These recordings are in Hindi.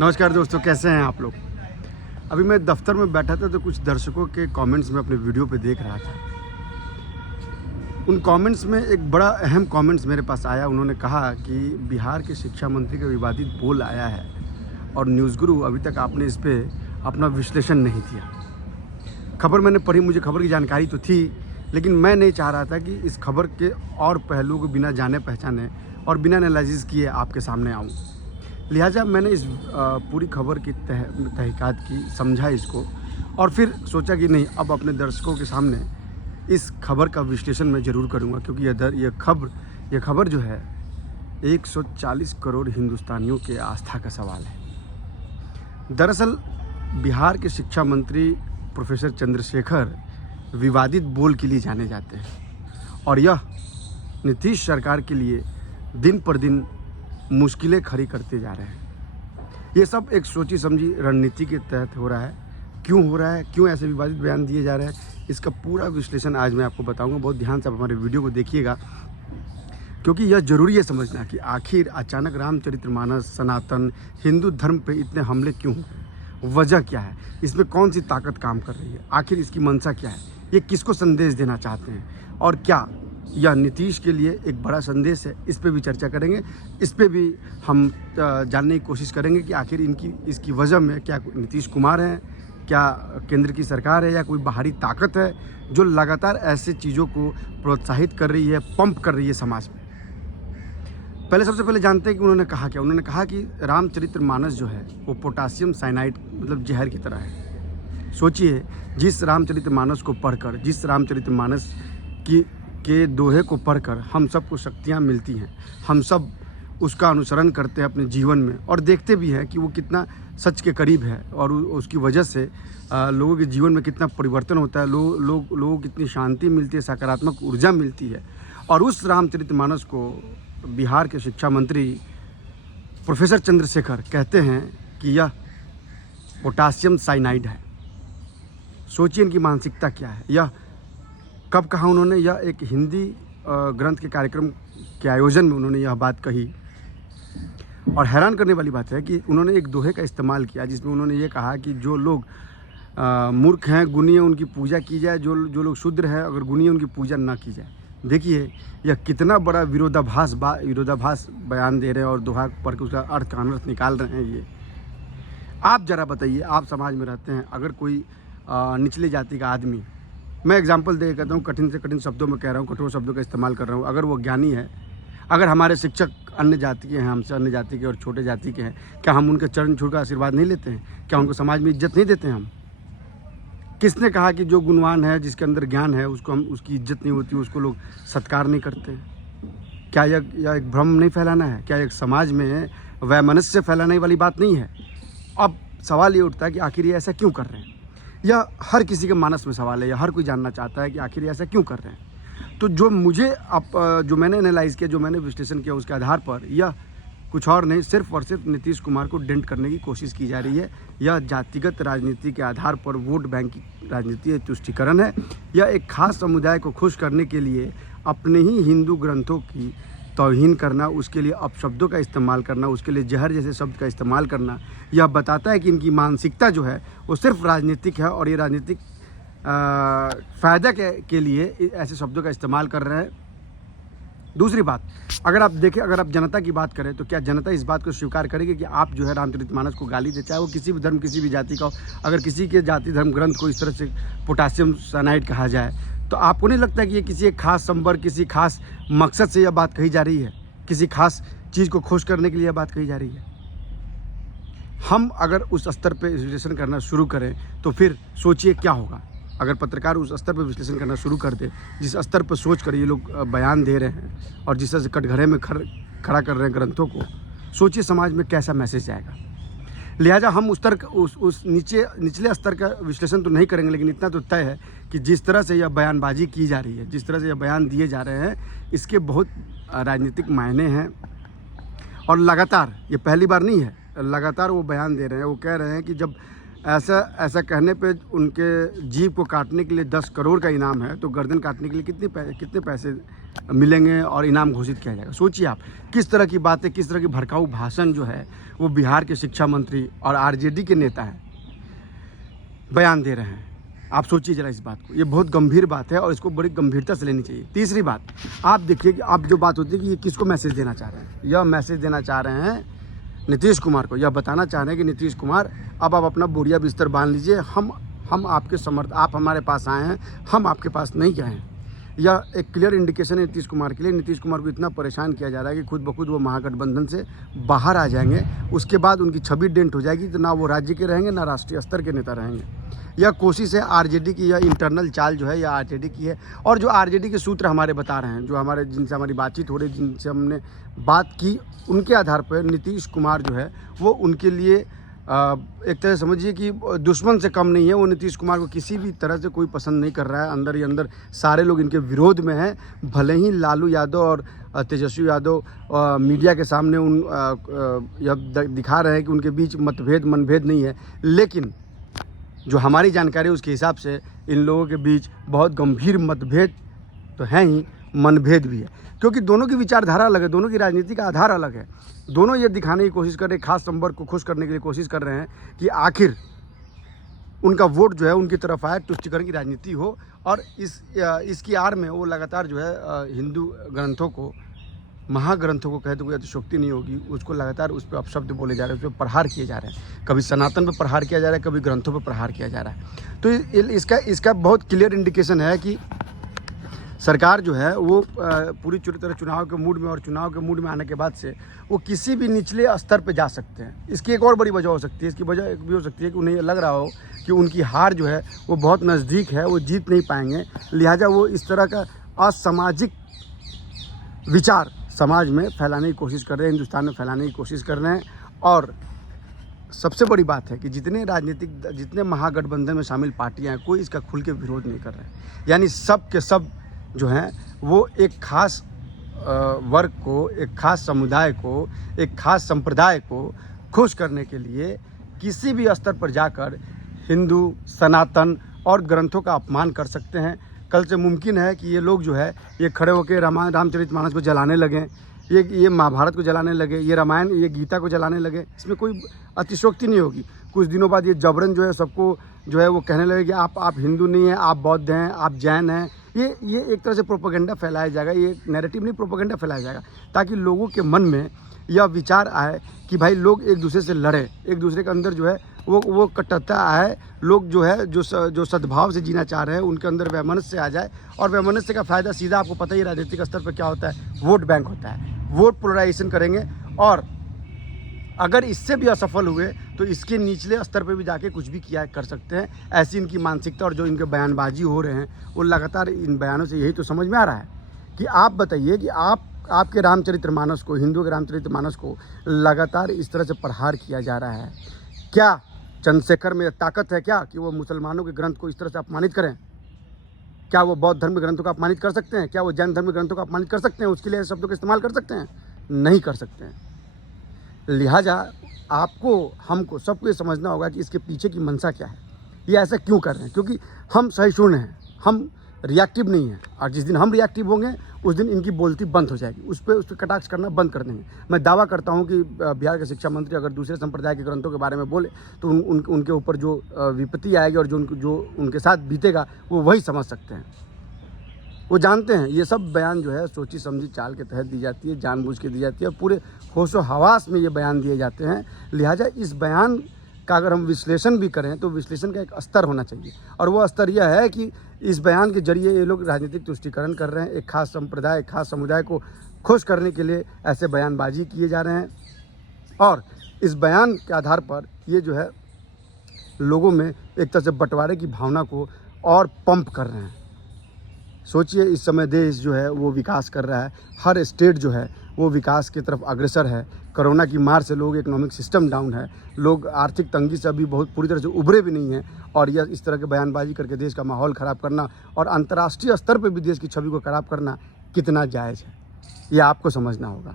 नमस्कार दोस्तों, कैसे हैं आप लोग। अभी मैं दफ्तर में बैठा था तो कुछ दर्शकों के कमेंट्स में अपने वीडियो पे देख रहा था। उन कमेंट्स में एक बड़ा अहम कमेंट्स मेरे पास आया। उन्होंने कहा कि बिहार के शिक्षा मंत्री का विवादित बोल आया है और न्यूज़ गुरु अभी तक आपने इस पे अपना विश्लेषण नहीं दिया। खबर मैंने पढ़ी, मुझे खबर की जानकारी तो थी, लेकिन मैं नहीं चाह रहा था कि इस खबर के और पहलुओं को बिना जाने पहचाने और बिना एनालिसिस किए आपके सामने आऊँ। लिहाजा मैंने इस पूरी खबर की तहकीकात की, समझा इसको और फिर सोचा कि नहीं, अब अपने दर्शकों के सामने इस खबर का विश्लेषण मैं ज़रूर करूँगा, क्योंकि यह खबर जो है 140 करोड़ हिंदुस्तानियों के आस्था का सवाल है। दरअसल बिहार के शिक्षा मंत्री प्रोफेसर चंद्रशेखर विवादित बोल के लिए जाने जाते हैं और यह नीतीश सरकार के लिए दिन पर दिन मुश्किलें खड़ी करते जा रहे हैं। ये सब एक सोची समझी रणनीति के तहत हो रहा है। क्यों हो रहा है, क्यों ऐसे विवादित बयान दिए जा रहे हैं, इसका पूरा विश्लेषण आज मैं आपको बताऊंगा। बहुत ध्यान से आप हमारे वीडियो को देखिएगा, क्योंकि यह ज़रूरी है समझना कि आखिर अचानक रामचरितमानस, सनातन हिंदू धर्म पे इतने हमले क्यों हो रहे हैं, वजह क्या है, इसमें कौन सी ताकत काम कर रही है, आखिर इसकी मंशा क्या है, ये किसको संदेश देना चाहते हैं और क्या यह नीतीश के लिए एक बड़ा संदेश है। इस पे भी चर्चा करेंगे। इस पे भी हम जानने की कोशिश करेंगे कि आखिर इसकी वजह में क्या नीतीश कुमार हैं, क्या केंद्र की सरकार है, या कोई बाहरी ताकत है जो लगातार ऐसे चीज़ों को प्रोत्साहित कर रही है, पंप कर रही है समाज में। सबसे पहले जानते हैं कि उन्होंने कहा क्या। उन्होंने कहा कि रामचरितमानस जो है वो पोटासियम साइनाइड मतलब जहर की तरह है। सोचिए, जिस रामचरितमानस को पढ़कर, जिस रामचरितमानस के दोहे को पढ़कर हम सबको शक्तियाँ मिलती हैं, हम सब उसका अनुसरण करते हैं अपने जीवन में और देखते भी हैं कि वो कितना सच के करीब है और उसकी वजह से लोगों के जीवन में कितना परिवर्तन होता है, लोगों को कितनी शांति मिलती है, सकारात्मक ऊर्जा मिलती है। और उस रामचरितमानस को बिहार के शिक्षा मंत्री प्रोफेसर चंद्रशेखर कहते हैं कि यह पोटासियम साइनाइड है। सोचिए इनकी मानसिकता क्या है। यह कब कहा उन्होंने? यह एक हिंदी ग्रंथ के कार्यक्रम के आयोजन में उन्होंने यह बात कही। और हैरान करने वाली बात है कि उन्होंने एक दोहे का इस्तेमाल किया जिसमें उन्होंने ये कहा कि जो लोग मूर्ख हैं, गुणी उनकी पूजा की जाए, जो लोग शूद्र हैं, अगर गुणी उनकी पूजा ना की जाए। देखिए यह कितना बड़ा विरोधाभास बयान दे रहे हैं और दोहा पढ़ के उसका अर्थ का अनर्थ निकाल रहे हैं। ये आप ज़रा बताइए, आप समाज में रहते हैं, अगर कोई निचली जाति का आदमी, मैं एग्जांपल दे कहता हूँ, कठिन से कठिन शब्दों में कह रहा हूँ, कठोर शब्दों का इस्तेमाल कर रहा हूँ, अगर वो ज्ञानी है, अगर हमारे शिक्षक अन्य जाति के हैं, हमसे अन्य जाति के और छोटे जाति के हैं, क्या हम उनके चरण छू का आशीर्वाद नहीं लेते हैं? क्या उनको समाज में इज्जत नहीं देते हैं हम? किसने कहा कि जो गुणवान है, जिसके अंदर ज्ञान है, उसको हम उसकी इज्जत नहीं होती, उसको लोग सत्कार नहीं करते? क्या यह एक भ्रम नहीं फैलाना है? क्या एक समाज में वैमनस्य फैलाने वाली बात नहीं है? अब सवाल ये उठता है कि आखिर ये ऐसा क्यों कर रहे हैं। यह हर किसी के मानस में सवाल है, या हर कोई जानना चाहता है कि आखिर ऐसा क्यों कर रहे हैं। तो जो मैंने एनालाइज़ किया, जो मैंने विश्लेषण किया, उसके आधार पर यह कुछ और नहीं, सिर्फ और सिर्फ नीतीश कुमार को डेंट करने की कोशिश की जा रही है। यह जातिगत राजनीति के आधार पर वोट बैंक की राजनीति, तुष्टीकरण है। यह एक खास समुदाय को खुश करने के लिए अपने ही हिंदू ग्रंथों की तौहीन करना, उसके लिए अपशब्दों का इस्तेमाल करना, उसके लिए जहर जैसे शब्द का इस्तेमाल करना, यह बताता है कि इनकी मानसिकता जो है वो सिर्फ राजनीतिक है और ये राजनीतिक फ़ायदा के लिए ऐसे शब्दों का इस्तेमाल कर रहे हैं। दूसरी बात, अगर आप देखें, अगर आप जनता की बात करें तो क्या जनता इस बात को स्वीकार करेगी कि आप जो है रामचरितमानस को गाली दे, चाहे वो किसी भी धर्म, किसी भी जाति का हो? अगर किसी के जाति धर्म ग्रंथ को इस तरह से पोटासियम साइनाइड कहा जाए, तो आपको नहीं लगता कि ये किसी एक खास संवर्ग, किसी खास मकसद से यह बात कही जा रही है, किसी खास चीज़ को खुश करने के लिए यह बात कही जा रही है? हम अगर उस स्तर पे विश्लेषण करना शुरू करें तो फिर सोचिए क्या होगा। अगर पत्रकार उस स्तर पर विश्लेषण करना शुरू कर दे, जिस स्तर पर सोच कर ये लोग बयान दे रहे हैं और जिस तरह से कटघरे में खड़ा कर रहे हैं ग्रंथों को, सोचिए समाज में कैसा मैसेज जाएगा। लिहाजा हम उस निचले स्तर का विश्लेषण तो नहीं करेंगे, लेकिन इतना तो तय है कि जिस तरह से यह बयानबाजी की जा रही है, जिस तरह से यह बयान दिए जा रहे हैं, इसके बहुत राजनीतिक मायने हैं। और लगातार, ये पहली बार नहीं है, लगातार वो बयान दे रहे हैं। वो कह रहे हैं कि जब ऐसा ऐसा कहने पे उनके जीभ को काटने के लिए 10 करोड़ का इनाम है, तो गर्दन काटने के लिए कितने पैसे मिलेंगे और इनाम घोषित किया जाएगा। सोचिए आप किस तरह की बातें, किस तरह की भड़काऊ भाषण जो है वो बिहार के शिक्षा मंत्री और आरजेडी के नेता हैं बयान दे रहे हैं। आप सोचिए जरा इस बात को, ये बहुत गंभीर बात है और इसको बड़ी गंभीरता से लेनी चाहिए। तीसरी बात, आप देखिए कि आप जो बात होती है कि ये किसको मैसेज देना चाह रहे हैं। यह मैसेज देना चाह रहे हैं नीतीश कुमार को, यह बताना चाह रहे हैं कि नीतीश कुमार अब आप अपना बोरिया बिस्तर बांध लीजिए, हम आपके आप हमारे पास आए हैं, हम आपके पास नहीं गए हैं। यह एक क्लियर इंडिकेशन है नीतीश कुमार के लिए। नीतीश कुमार को इतना परेशान किया जा रहा है कि खुद ब खुद वो महागठबंधन से बाहर आ जाएंगे। उसके बाद उनकी छवि डेंट हो जाएगी, तो ना वो राज्य के रहेंगे ना राष्ट्रीय स्तर के नेता रहेंगे। यह कोशिश है आरजेडी की, यह इंटरनल चाल जो है यह आरजेडी की है। और जो आरजेडी के सूत्र हमारे बता रहे हैं, जो जिनसे हमारी बातचीत हो रही, जिनसे हमने बात की, उनके आधार पर नीतीश कुमार जो है वो उनके लिए एक तरह समझिए कि दुश्मन से कम नहीं है। वो नीतीश कुमार को किसी भी तरह से कोई पसंद नहीं कर रहा है। अंदर ही अंदर सारे लोग इनके विरोध में हैं। भले ही लालू यादव और तेजस्वी यादव मीडिया के सामने यह दिखा रहे हैं कि उनके बीच मनभेद नहीं है, लेकिन जो हमारी जानकारी है उसके हिसाब से इन लोगों के बीच बहुत गंभीर मतभेद तो हैं ही, मनभेद भी है, क्योंकि दोनों की विचारधारा अलग है, दोनों की राजनीति का आधार अलग है। दोनों ये दिखाने की कोशिश कर रहे हैं, खास संवर्ग को खुश करने के लिए कोशिश कर रहे हैं कि आखिर उनका वोट जो है उनकी तरफ आए, तुष्टीकरण की राजनीति हो। और इसकी आड़ में वो लगातार जो है हिंदू ग्रंथों को, महाग्रंथों को कहे तो कोई अतिशोक्ति नहीं होगी, उसको लगातार उस पर अपशब्द बोले जा रहे हैं, उस पर प्रहार किए जा रहे हैं। कभी सनातन पर प्रहार किया जा रहा है, कभी ग्रंथों पर प्रहार किया जा रहा है। तो इसका बहुत क्लियर इंडिकेशन है कि सरकार जो है वो पूरी तरह चुनाव के मूड में, और चुनाव के मूड में आने के बाद से वो किसी भी निचले स्तर पे जा सकते हैं। इसकी एक और बड़ी वजह हो सकती है, इसकी वजह एक भी हो सकती है कि उन्हें ये लग रहा हो कि उनकी हार जो है वो बहुत नज़दीक है, वो जीत नहीं पाएंगे, लिहाजा वो इस तरह का असामाजिक विचार समाज में फैलाने की कोशिश कर रहे हैं, हिंदुस्तान में फैलाने की कोशिश कर रहे हैं। और सबसे बड़ी बात है कि जितने महागठबंधन में शामिल पार्टियां हैं, कोई इसका खुल के विरोध नहीं कर रहे हैं। यानी सब के सब जो हैं वो एक खास वर्ग को, एक खास समुदाय को, एक खास संप्रदाय को खुश करने के लिए किसी भी स्तर पर जाकर हिंदू, सनातन और ग्रंथों का अपमान कर सकते हैं। कल से मुमकिन है कि ये लोग जो है ये खड़े होकर रामचरितमानस को जलाने लगें, ये महाभारत को जलाने लगे, ये रामायण, ये गीता को जलाने लगे। इसमें कोई अतिशयोक्ति नहीं होगी। कुछ दिनों बाद ये जबरन जो है सबको जो है वो कहने लगे कि आप हिंदू नहीं हैं, आप बौद्ध हैं, आप जैन हैं। ये एक तरह से प्रोपेगेंडा फैलाया जाएगा, ये नैरेटिव नहीं, प्रोपेगेंडा फैलाया जाएगा, ताकि लोगों के मन में यह विचार आए कि भाई लोग एक दूसरे से लड़े, एक दूसरे के अंदर जो है वो कटुता आए। लोग जो है जो सद्भाव से जीना चाह रहे हैं उनके अंदर वैमनस्य आ जाए। और वैमनस्य का फ़ायदा सीधा आपको पता ही राजनीतिक स्तर पर क्या होता है, वोट बैंक होता है। वोट पोलराइजेशन करेंगे, और अगर इससे भी असफल हुए तो इसके निचले स्तर पे भी जाके कुछ भी कर सकते हैं। ऐसी इनकी मानसिकता और जो इनके बयानबाजी हो रहे हैं, वो लगातार इन बयानों से यही तो समझ में आ रहा है कि आप बताइए कि आपके रामचरितमानस को, हिंदुओं के रामचरितमानस को लगातार इस तरह से प्रहार किया जा रहा है। क्या चंद्रशेखर में ताकत है क्या कि वो मुसलमानों के ग्रंथ को इस तरह से अपमानित करें? क्या वो बौद्ध धर्म के ग्रंथों को अपमानित कर सकते हैं? क्या वो जैन धर्म के ग्रंथों को अपमानित कर सकते हैं? उसके लिए शब्दों का इस्तेमाल कर सकते हैं? नहीं कर सकते हैं। लिहाजा आपको, हमको, सबको ये समझना होगा कि इसके पीछे की मंशा क्या है, ये ऐसा क्यों कर रहे हैं। क्योंकि हम सहिष्णु हैं, हम रिएक्टिव नहीं हैं, और जिस दिन हम रिएक्टिव होंगे उस दिन इनकी बोलती बंद हो जाएगी, उस पर कटाक्ष करना बंद कर देंगे। मैं दावा करता हूं कि बिहार के शिक्षा मंत्री अगर दूसरे संप्रदाय के ग्रंथों के बारे में बोले तो उनके ऊपर जो विपत्ति आएगी और जो उनके साथ बीतेगा वो वही समझ सकते हैं। वो जानते हैं ये सब बयान जो है सोची समझी चाल के तहत दी जाती है, जानबूझ के दी जाती है, और पूरे होशो हवास में ये बयान दिए जाते हैं। लिहाजा इस बयान का अगर हम विश्लेषण भी करें तो विश्लेषण का एक स्तर होना चाहिए, और वो स्तर यह है कि इस बयान के जरिए ये लोग राजनीतिक तुष्टीकरण कर रहे हैं। एक खास संप्रदाय, एक खास समुदाय को खुश करने के लिए ऐसे बयानबाजी किए जा रहे हैं, और इस बयान के आधार पर ये जो है लोगों में एक तरह से बंटवारे की भावना को और पंप कर रहे हैं। सोचिए इस समय देश जो है वो विकास कर रहा है, हर स्टेट जो है वो विकास की तरफ अग्रसर है। कोरोना की मार से लोग, इकोनॉमिक सिस्टम डाउन है, लोग आर्थिक तंगी से अभी बहुत पूरी तरह से उभरे भी नहीं हैं, और यह इस तरह के बयानबाजी करके देश का माहौल ख़राब करना और अंतर्राष्ट्रीय स्तर पर भी देश की छवि को ख़राब करना कितना जायज़ है, ये आपको समझना होगा।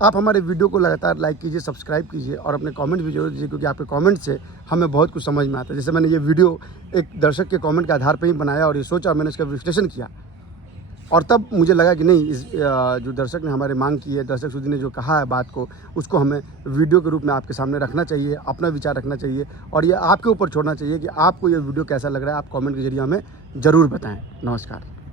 आप हमारे वीडियो को लगातार लाइक कीजिए, सब्सक्राइब कीजिए और अपने कमेंट भी जरूर दीजिए, क्योंकि आपके कमेंट से हमें बहुत कुछ समझ में आता है। जैसे मैंने ये वीडियो एक दर्शक के कमेंट के आधार पर ही बनाया और ये सोचा और मैंने इसका विश्लेषण किया, और तब मुझे लगा कि नहीं, इस जो दर्शक ने हमारे मांग की है, दर्शक सुधी ने जो कहा है बात को, उसको हमें वीडियो के रूप में आपके सामने रखना चाहिए, अपना विचार रखना चाहिए और ये आपके ऊपर छोड़ना चाहिए कि आपको ये वीडियो कैसा लग रहा है। आप कमेंट के जरिए हमें ज़रूर बताएं। नमस्कार।